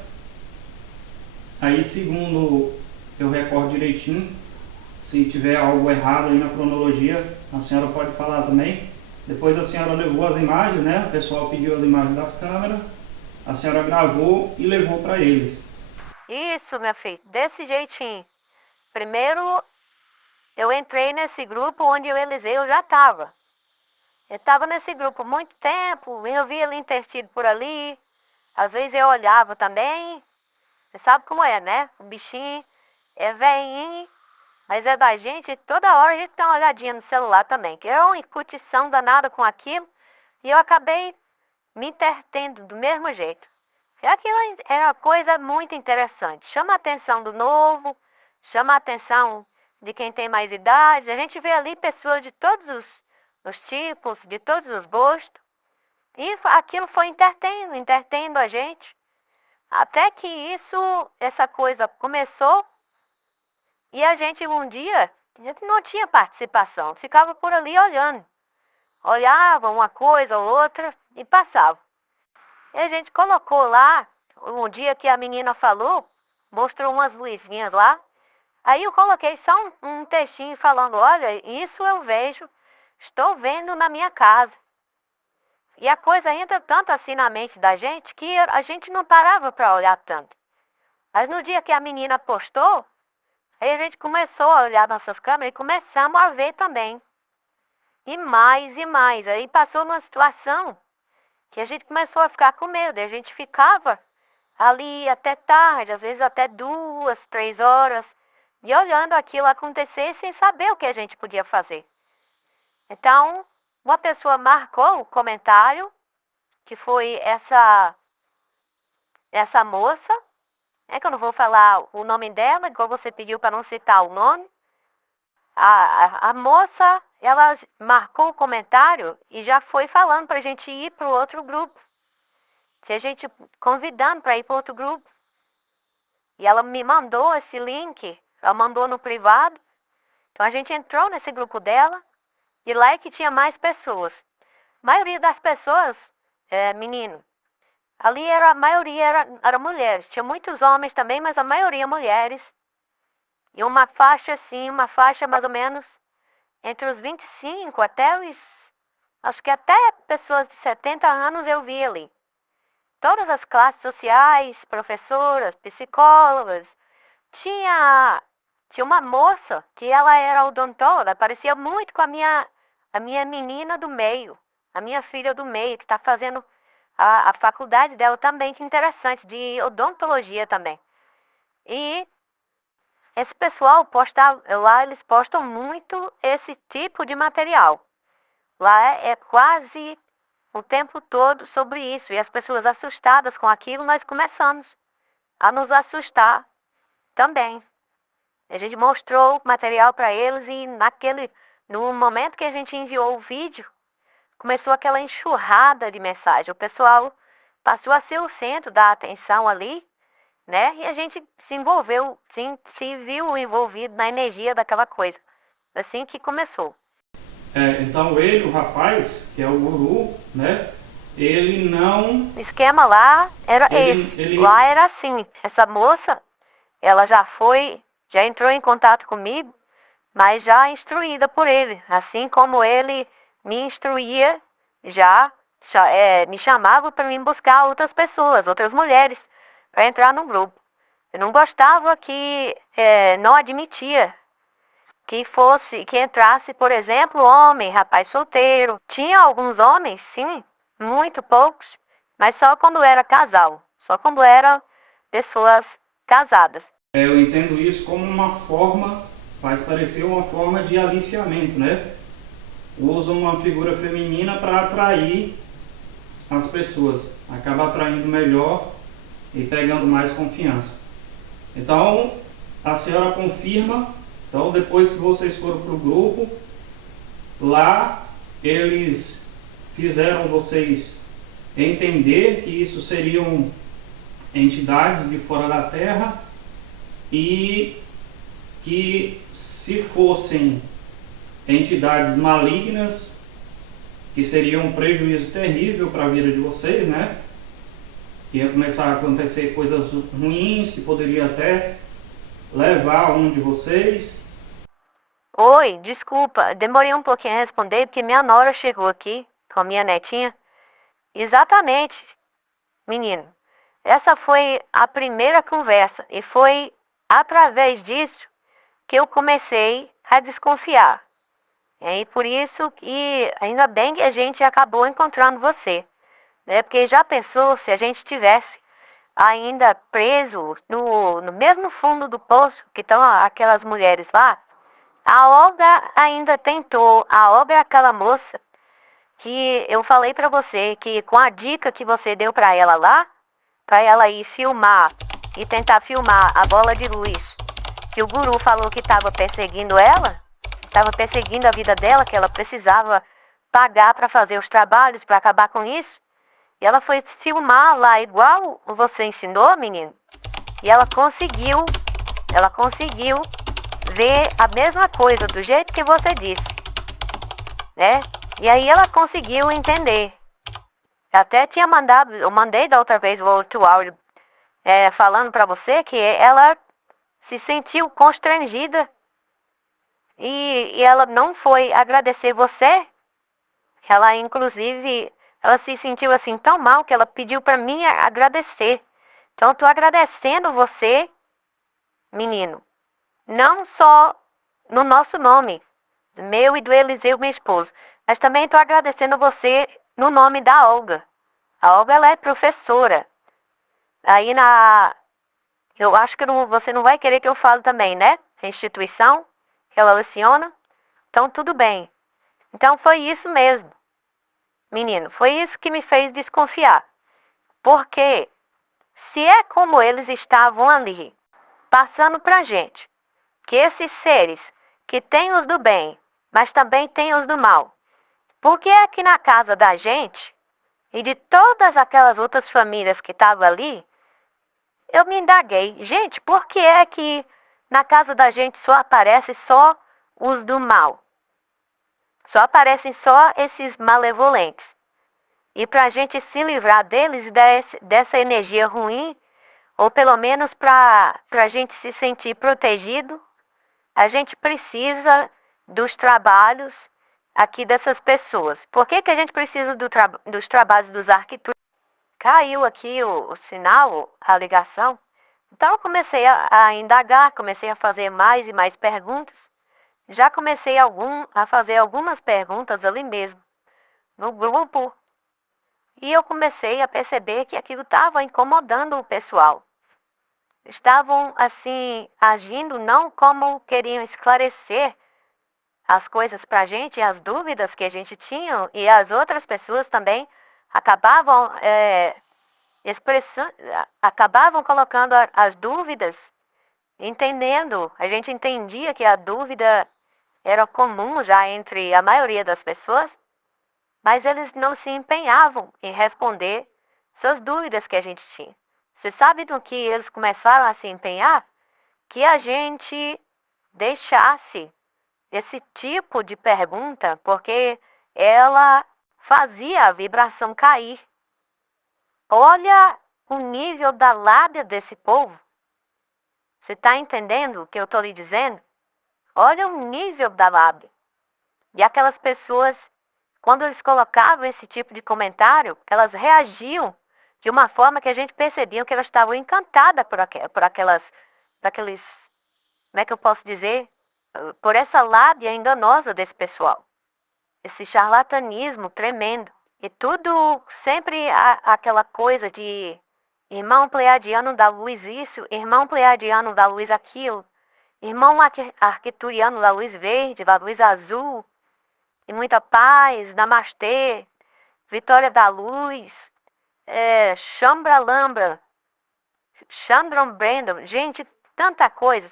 Aí, segundo eu recordo direitinho, se tiver algo errado aí na cronologia, a senhora pode falar também. Depois a senhora levou as imagens, né? O pessoal pediu as imagens das câmeras, a senhora gravou e levou para eles. Isso, meu filho, desse jeitinho. Primeiro, eu entrei nesse grupo onde o Eliseu já estava. Eu estava nesse grupo há muito tempo, eu via ele intertido por ali. Às vezes eu olhava também. Você sabe como é, né? O bichinho é velhinho, mas é da gente. E toda hora a gente dá uma olhadinha no celular também. Que é uma incutição danada com aquilo. E eu acabei me entretendo do mesmo jeito. E aquilo era uma coisa muito interessante. Chama a atenção do novo, chama a atenção de quem tem mais idade. A gente vê ali pessoas de todos os tipos, de todos os gostos. E aquilo foi entretendo a gente. Até que essa coisa começou e a gente um dia não tinha participação. Ficava por ali olhando. Olhava uma coisa ou outra e passava. E a gente colocou lá, um dia que a menina falou, mostrou umas luzinhas lá. Aí eu coloquei só um textinho falando, olha, isso eu vejo, estou vendo na minha casa. E a coisa entra tanto assim na mente da gente que a gente não parava para olhar tanto. Mas no dia que a menina postou, aí a gente começou a olhar nossas câmeras e começamos a ver também. E mais e mais. Aí passou uma situação que a gente começou a ficar com medo. E a gente ficava ali até tarde, às vezes até 2, 3 horas, e olhando aquilo acontecer sem saber o que a gente podia fazer. Então, uma pessoa marcou o comentário, que foi essa moça, que eu não vou falar o nome dela, igual você pediu para não citar o nome. A moça, ela marcou o comentário e já foi falando para a gente ir para o outro grupo. Tinha gente convidando para ir para outro grupo. E ela me mandou esse link, ela mandou no privado. Então a gente entrou nesse grupo dela e lá é que tinha mais pessoas. maioria das pessoas, menino, ali a maioria era mulheres. Tinha muitos homens também, mas a maioria mulheres. E uma faixa assim, uma faixa mais ou menos entre os 25 até acho que até pessoas de 70 anos eu vi ali. Todas as classes sociais, professoras, psicólogas. Tinha uma moça que ela era odontóloga, parecia muito com a minha menina do meio, a minha filha do meio, que está fazendo a faculdade dela também, que interessante, de odontologia também. E esse pessoal lá, eles postam muito esse tipo de material. Lá é quase o tempo todo sobre isso. E as pessoas assustadas com aquilo, nós começamos a nos assustar também. A gente mostrou o material para eles e no momento que a gente enviou o vídeo, começou aquela enxurrada de mensagem. O pessoal passou a ser o centro da atenção ali, né? E a gente se envolveu, se viu envolvido na energia daquela coisa. Assim que começou. Então o rapaz, que é o guru, né? Ele não... O esquema lá era esse. Lá era assim. Essa moça, ela já entrou em contato comigo, mas já instruída por ele. Assim como ele me instruía, me chamava para mim buscar outras pessoas, outras mulheres, para entrar no grupo. Eu não gostava não admitia que entrasse, por exemplo, homem, rapaz solteiro. Tinha alguns homens, sim, muito poucos, mas só quando era casal, só quando eram pessoas casadas. Eu entendo isso como uma forma, faz parecer uma forma de aliciamento, né? Usam uma figura feminina para atrair as pessoas, acaba atraindo melhor e pegando mais confiança. Então, a senhora confirma, então depois que vocês foram para o grupo, lá eles fizeram vocês entender que isso seriam entidades de fora da Terra e que se fossem entidades malignas, que seria um prejuízo terrível para a vida de vocês, né? Que ia começar a acontecer coisas ruins, que poderia até levar a um de vocês. Oi, desculpa, demorei um pouquinho a responder porque minha nora chegou aqui com a minha netinha. Exatamente, menino. Essa foi a primeira conversa e foi através disso que eu comecei a desconfiar. E por isso que ainda bem que a gente acabou encontrando você, né? Porque já pensou se a gente tivesse ainda preso no mesmo fundo do poço que estão aquelas mulheres lá? A Olga ainda tentou, a Olga é aquela moça que eu falei pra você que com a dica que você deu pra ela lá, pra ela ir filmar e tentar filmar a bola de luz, que o guru falou que estava perseguindo ela, estava perseguindo a vida dela, que ela precisava pagar pra fazer os trabalhos, pra acabar com isso. E ela foi filmar lá igual você ensinou, menino. E ela conseguiu ver a mesma coisa, do jeito que você disse, né? E aí ela conseguiu entender. Eu até tinha eu mandei da outra vez o outro áudio falando pra você que ela se sentiu constrangida e ela não foi agradecer você. Ela, inclusive, ela se sentiu assim tão mal que ela pediu pra mim agradecer. Então, eu tô agradecendo você, menino. Não só no nosso nome, meu e do Eliseu, meu esposo, mas também estou agradecendo você no nome da Olga. A Olga, ela é professora. Aí eu acho que você não vai querer que eu fale também, né? A instituição que ela leciona. Então, tudo bem. Então, foi isso mesmo, menino. Foi isso que me fez desconfiar. Porque se é como eles estavam ali, passando pra gente, que esses seres que tem os do bem, mas também tem os do mal, por que aqui na casa da gente e de todas aquelas outras famílias que estavam ali, eu me indaguei, gente, por que é que na casa da gente só aparece só os do mal? Só aparecem só esses malevolentes. E para a gente se livrar deles e dessa energia ruim, ou pelo menos para a gente se sentir protegido, a gente precisa dos trabalhos aqui dessas pessoas. Por que a gente precisa dos trabalhos dos arquitetos? Caiu aqui o sinal, a ligação. Então eu comecei a indagar, comecei a fazer mais e mais perguntas. Já comecei a fazer algumas perguntas ali mesmo, no grupo. E eu comecei a perceber que aquilo estava incomodando o pessoal. Estavam, assim, agindo não como queriam esclarecer as coisas para a gente, as dúvidas que a gente tinha, e as outras pessoas também acabavam acabavam colocando as dúvidas, entendendo. A gente entendia que a dúvida era comum já entre a maioria das pessoas, mas eles não se empenhavam em responder essas dúvidas que a gente tinha. Você sabe no que eles começaram a se empenhar? Que a gente deixasse esse tipo de pergunta, porque ela fazia a vibração cair. Olha o nível da lábia desse povo. Você está entendendo o que eu estou lhe dizendo? Olha o nível da lábia. E aquelas pessoas, quando eles colocavam esse tipo de comentário, elas reagiam de uma forma que a gente percebia que elas estavam encantadas por aqueles, como é que eu posso dizer? Por essa lábia enganosa desse pessoal. Esse charlatanismo tremendo. E tudo sempre aquela coisa de irmão pleiadiano da luz isso, irmão pleiadiano da luz aquilo, irmão arquituriano da luz verde, da luz azul, e muita paz, namastê, vitória da luz, Shambra Lambra, Chandron Brandon, gente, tanta coisa,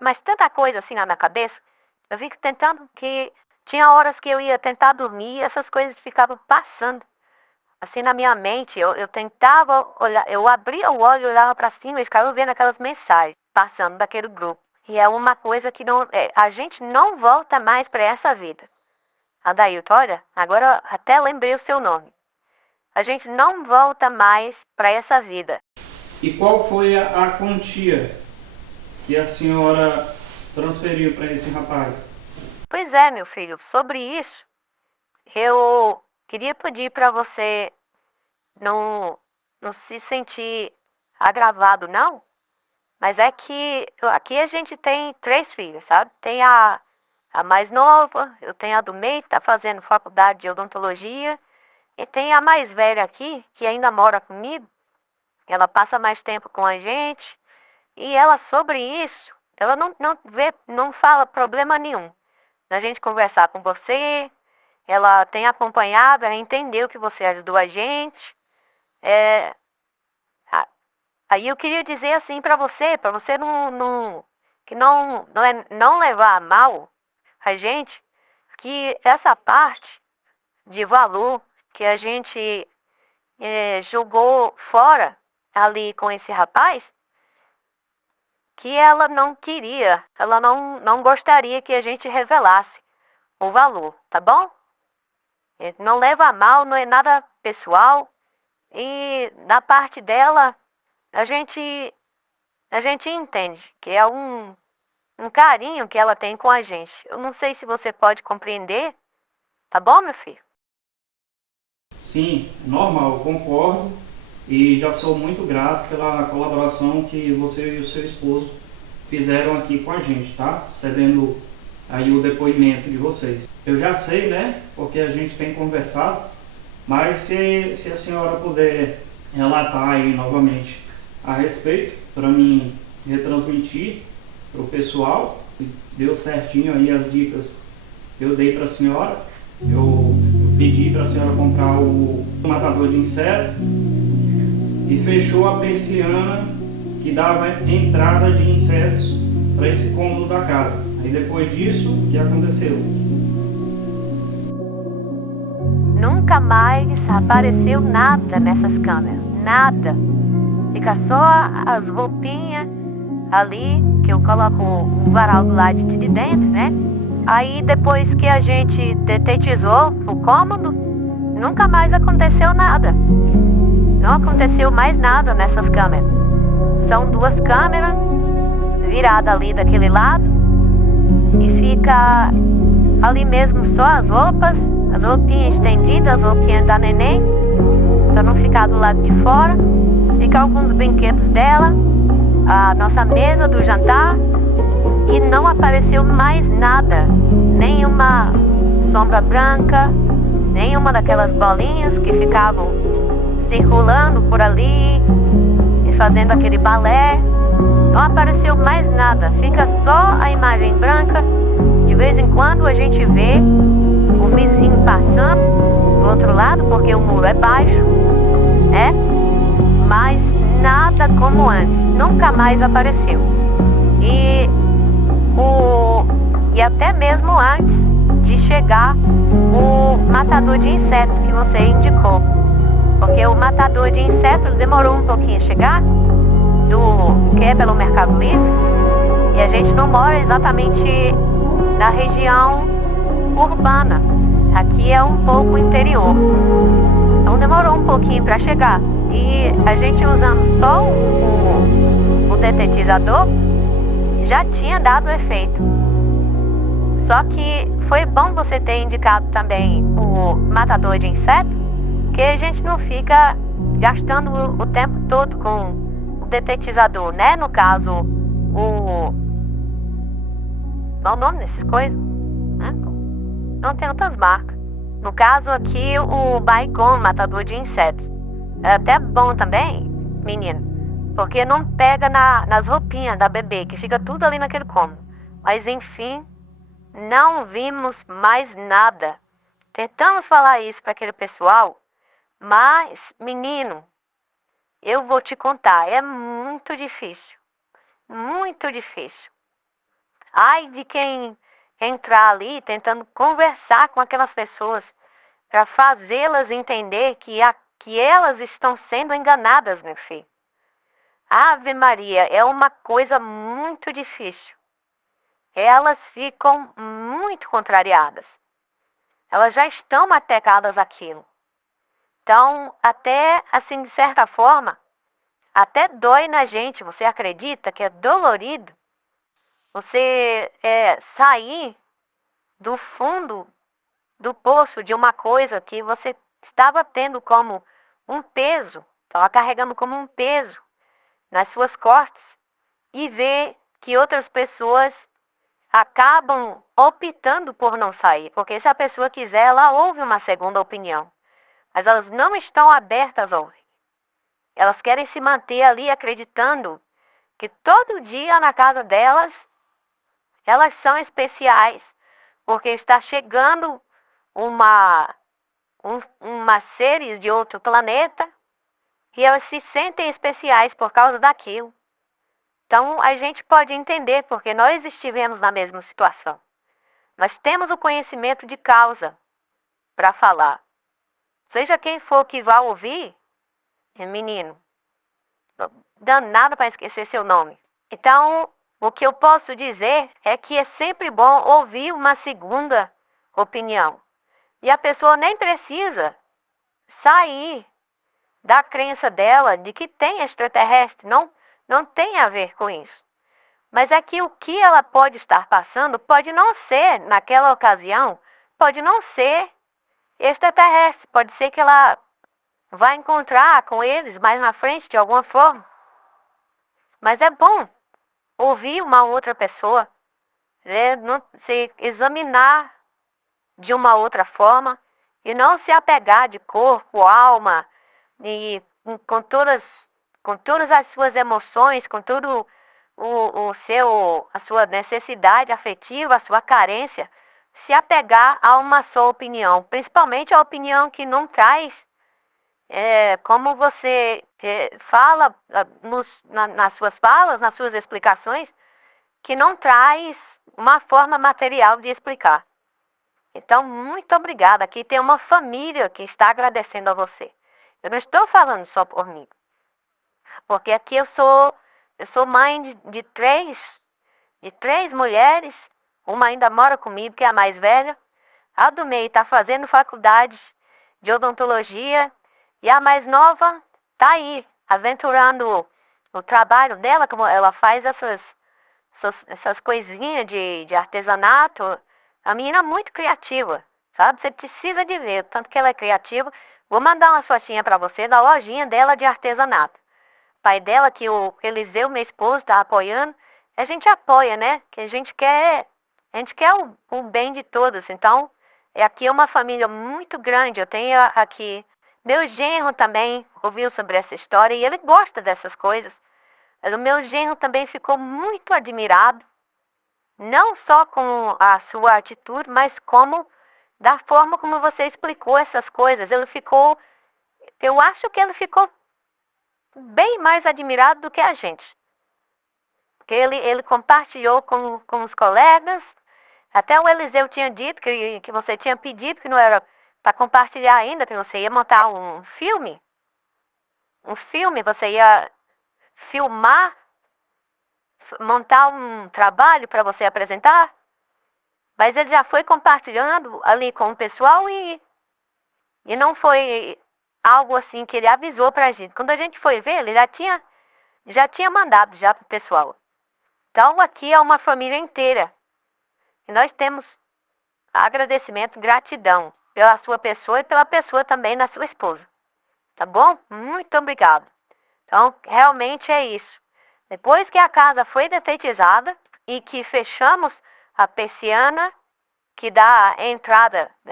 mas tanta coisa assim na minha cabeça. Eu fico tentando que tinha horas que eu ia tentar dormir e essas coisas ficavam passando assim na minha mente. Eu tentava olhar, eu abria o olho, olhava para cima e ficava vendo aquelas mensagens passando daquele grupo. E é uma coisa que a gente não volta mais para essa vida. Adailton, olha, agora até lembrei o seu nome. A gente não volta mais para essa vida. E qual foi a quantia que a senhora transferiu para esse rapaz? Pois é, meu filho, sobre isso, eu queria pedir para você não se sentir agravado, não. Mas é que aqui a gente tem 3 filhos, sabe? Tem a mais nova, eu tenho a do meio, que está fazendo faculdade de odontologia. E tem a mais velha aqui, que ainda mora comigo. Ela passa mais tempo com a gente. E ela, sobre isso, ela não fala problema nenhum. A gente conversar com você, ela tem acompanhado, ela entendeu que você ajudou a gente. Aí eu queria dizer assim para você não levar a mal a gente, que essa parte de valor que a gente jogou fora ali com esse rapaz, que ela não queria, ela não gostaria que a gente revelasse o valor, tá bom? Não leva a mal, não é nada pessoal. E da parte dela, a gente entende que é um carinho que ela tem com a gente. Eu não sei se você pode compreender, tá bom, meu filho? Sim, normal, eu concordo. E já sou muito grato pela colaboração que você e o seu esposo fizeram aqui com a gente, tá? Cedendo aí o depoimento de vocês. Eu já sei, né? Porque a gente tem conversado, mas se a senhora puder relatar aí novamente a respeito, para mim retransmitir para o pessoal, deu certinho aí as dicas que eu dei para a senhora. Eu pedi para a senhora comprar o matador de inseto e fechou a persiana que dava entrada de insetos para esse cômodo da casa. Aí depois disso, o que aconteceu? Nunca mais apareceu nada nessas câmeras, nada. Fica só as roupinhas ali, que eu coloco um varal do lado de dentro, né? Aí depois que a gente detetizou o cômodo, nunca mais aconteceu nada. Não aconteceu mais nada nessas câmeras. São 2 câmeras viradas ali daquele lado e fica ali mesmo só as roupinhas estendidas, as roupinhas da neném, para não ficar do lado de fora. Fica alguns brinquedos dela, a nossa mesa do jantar, e não apareceu mais nada. Nenhuma sombra branca, nenhuma daquelas bolinhas que ficavam circulando por ali e fazendo aquele balé. Não apareceu mais nada, fica só a imagem branca. De vez em quando a gente vê o vizinho passando do outro lado, porque o muro é baixo, né? Mas nada como antes, nunca mais apareceu. E até mesmo antes de chegar o matador de insetos que você indicou. Porque o matador de insetos demorou um pouquinho a chegar, que é pelo Mercado Livre, e a gente não mora exatamente na região urbana. Aqui é um pouco interior. Então demorou um pouquinho para chegar. E a gente usando só o detetizador já tinha dado efeito. Só que foi bom você ter indicado também o matador de insetos, que a gente não fica gastando o tempo todo com o detetizador, né? No caso, qual o nome dessas coisas? Não tem outras marcas. No caso aqui, o Baygon, matador de insetos. É até bom também, menino, porque não pega nas roupinhas da bebê, que fica tudo ali naquele cômodo. Mas enfim, não vimos mais nada. Tentamos falar isso para aquele pessoal, mas, menino, eu vou te contar, é muito difícil. Muito difícil. Ai de quem entrar ali tentando conversar com aquelas pessoas para fazê-las entender que elas estão sendo enganadas, meu filho. Ave Maria, é uma coisa muito difícil. Elas ficam muito contrariadas. Elas já estão matecadas àquilo. Então, até assim, de certa forma, até dói na gente. Você acredita que é dolorido você sair do fundo do poço de uma coisa que você estava tendo como um peso, estava carregando como um peso nas suas costas, e ver que outras pessoas acabam optando por não sair, porque se a pessoa quiser, ela ouve uma segunda opinião, mas elas não estão abertas a ouvir. Elas querem se manter ali acreditando que todo dia na casa delas, elas são especiais, porque está chegando uma seres de outro planeta e elas se sentem especiais por causa daquilo. Então a gente pode entender, porque nós estivemos na mesma situação. Nós temos o conhecimento de causa para falar. Seja quem for que vá ouvir, menino, danado para esquecer seu nome. Então, o que eu posso dizer é que é sempre bom ouvir uma segunda opinião. E a pessoa nem precisa sair da crença dela de que tem extraterrestre. Não tem a ver com isso. Mas é que o que ela pode estar passando pode não ser, naquela ocasião, pode não ser extraterrestre. Pode ser que ela vai encontrar com eles mais na frente de alguma forma. Mas é bom ouvir uma outra pessoa, se examinar de uma outra forma e não se apegar de corpo, alma e com todas as suas emoções, com tudo a sua necessidade afetiva, a sua carência, se apegar a uma só opinião, principalmente a opinião que não traz, como você fala nas suas falas, nas suas explicações, que não traz uma forma material de explicar. Então, muito obrigada. Aqui tem uma família que está agradecendo a você. Eu não estou falando só por mim. Porque aqui eu sou mãe de três mulheres Uma ainda mora comigo, que é a mais velha. A do meio está fazendo faculdade de odontologia. E a mais nova está aí, aventurando o trabalho dela, como ela faz essas coisinhas de artesanato. A menina é muito criativa, sabe? Você precisa de ver, tanto que ela é criativa. Vou mandar umas fotinhas para você da lojinha dela de artesanato. O pai dela, que o Eliseu, meu esposo, está apoiando. A gente apoia, né? Que a gente quer o bem de todos. Então, aqui é uma família muito grande. Eu tenho aqui meu genro também ouviu sobre essa história e ele gosta dessas coisas. O meu genro também ficou muito admirado, não só com a sua atitude, mas como da forma como você explicou essas coisas. Eu acho que ele ficou bem mais admirado do que a gente. Porque ele compartilhou com os colegas. Até o Eliseu tinha dito que você tinha pedido que não era para compartilhar ainda, que você ia montar um filme. Você ia filmar, montar um trabalho para você apresentar. Mas ele já foi compartilhando ali com o pessoal e não foi algo assim que ele avisou para a gente. Quando a gente foi ver, ele já tinha mandado já para o pessoal. Então aqui é uma família inteira. E nós temos agradecimento, gratidão pela sua pessoa e pela pessoa também da sua esposa. Tá bom? Muito obrigado. Então, realmente é isso. Depois que a casa foi defeitizada e que fechamos a persiana que dá a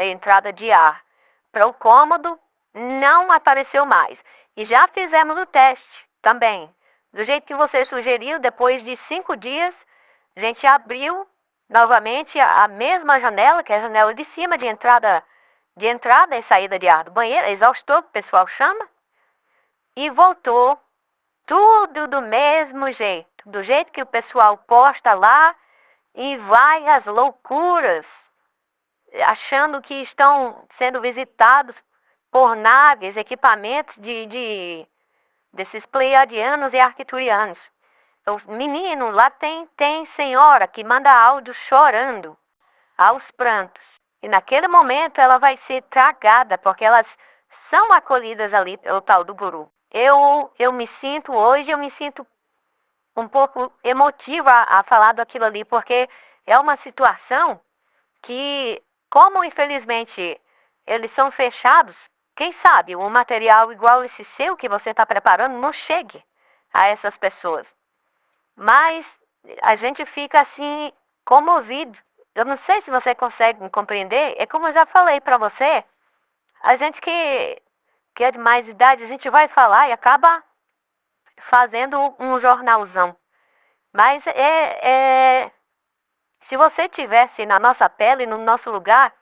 entrada de ar para o cômodo, não apareceu mais. E já fizemos o teste também. Do jeito que você sugeriu, depois de 5 dias, a gente abriu novamente a mesma janela, que é a janela de cima de entrada e saída de ar do banheiro, exaustor, que o pessoal chama, e voltou tudo do mesmo jeito, do jeito que o pessoal posta lá e vai às loucuras, achando que estão sendo visitados por naves, equipamentos desses pleiadianos e arcturianos. O menino lá tem senhora que manda áudio chorando aos prantos. E naquele momento ela vai ser tragada, porque elas são acolhidas ali pelo tal do guru. Eu me sinto um pouco emotiva a falar daquilo ali, porque é uma situação que, como infelizmente eles são fechados, quem sabe um material igual esse seu que você está preparando não chegue a essas pessoas. Mas a gente fica assim comovido. Eu não sei se você consegue me compreender. É como eu já falei para você. A gente que é de mais idade, a gente vai falar e acaba fazendo um jornalzão. Mas se você tivesse na nossa pele, no nosso lugar,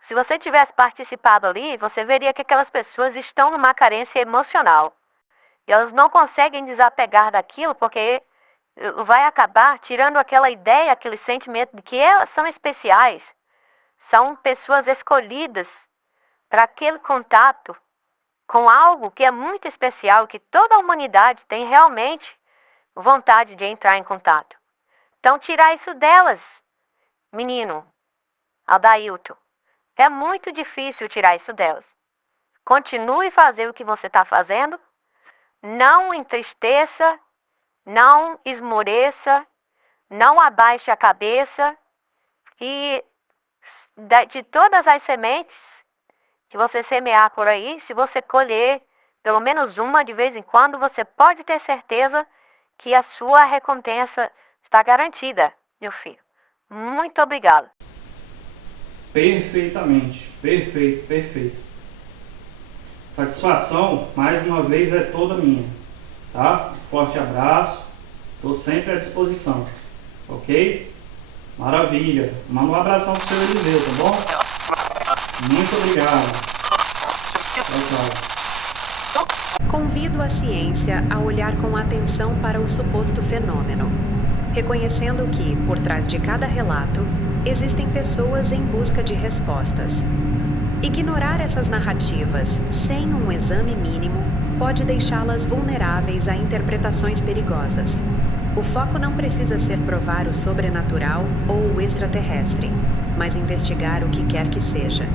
se você tivesse participado ali, você veria que aquelas pessoas estão numa carência emocional. E elas não conseguem desapegar daquilo porque vai acabar tirando aquela ideia, aquele sentimento de que elas são especiais. São pessoas escolhidas para aquele contato com algo que é muito especial, que toda a humanidade tem realmente vontade de entrar em contato. Então, tirar isso delas, menino, Aldailton, é muito difícil tirar isso delas. Continue a fazer o que você está fazendo, não entristeça, não esmoreça, não abaixe a cabeça e de todas as sementes que você semear por aí, se você colher pelo menos uma de vez em quando, você pode ter certeza que a sua recompensa está garantida, meu filho. Muito obrigado. Perfeitamente, perfeito. Satisfação, mais uma vez, é toda minha, tá? Forte abraço, estou sempre à disposição, ok? Maravilha, manda um abração pro seu Eliseu, tá bom? Muito obrigado. Tchau. Convido a ciência a olhar com atenção para o suposto fenômeno, reconhecendo que, por trás de cada relato, existem pessoas em busca de respostas. Ignorar essas narrativas sem um exame mínimo pode deixá-las vulneráveis a interpretações perigosas. O foco não precisa ser provar o sobrenatural ou o extraterrestre, mas investigar o que quer que seja.